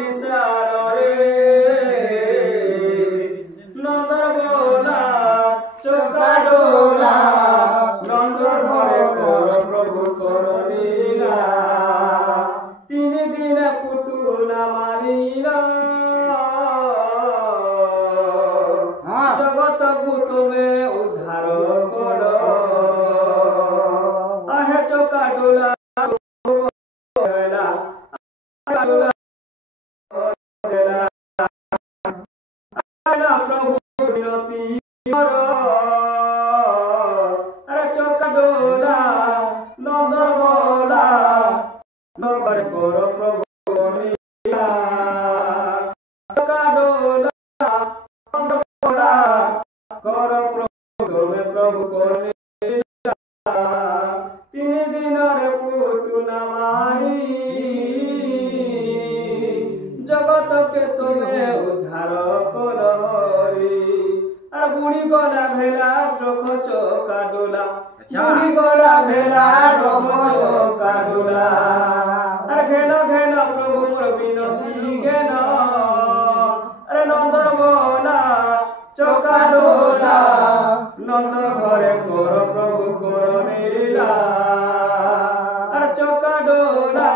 दिशाल रे नंदर बोला चौका डोला नंदर घरे कर प्रभु कर लीला 3 दिन पुतुला मारिला जगत को तुम्हें उद्धार कर आहे चौका डोला प्रभु विनती कर अरे चौका डोला नंदर बोला नगर कर प्रभु लीला चौका डोला नंदर बोला कर प्रभु तुम्हें प्रभु कर लीला 3 दिन रे पुतुला मारी जगत के तुम्हें उद्धार करी अरे बुढ़ी गला भेला रख चौका डोला बुढ़ी गला भेला रख चौका डोला अरे घेन घेन प्रभु मोर विनती घेन अरे नंदर बोला चौका डोला नंद घरे कर प्रभु कर लीला अरे चौका डोला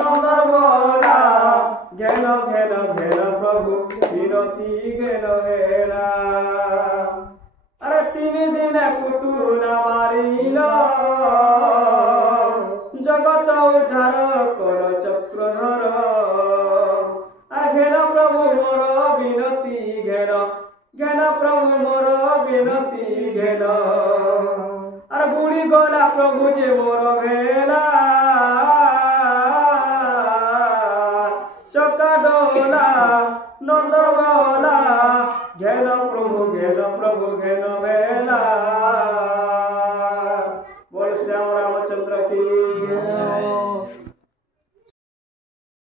नंदर बोला घेन घेन घेन प्रभु विनती घेन हेला अरे 3 दिन पुतुला मारिला जगत उद्धार कर चक्रधर अरे घेन प्रभु मोर विनती घेन घेन प्रभु मोर विनती घेन अरे बुढ़ी गला प्रभु जे मोर भेला चौका डोला नंदर बोला घेन प्रभु घेन बेला बोल श्याम रामचंद्र की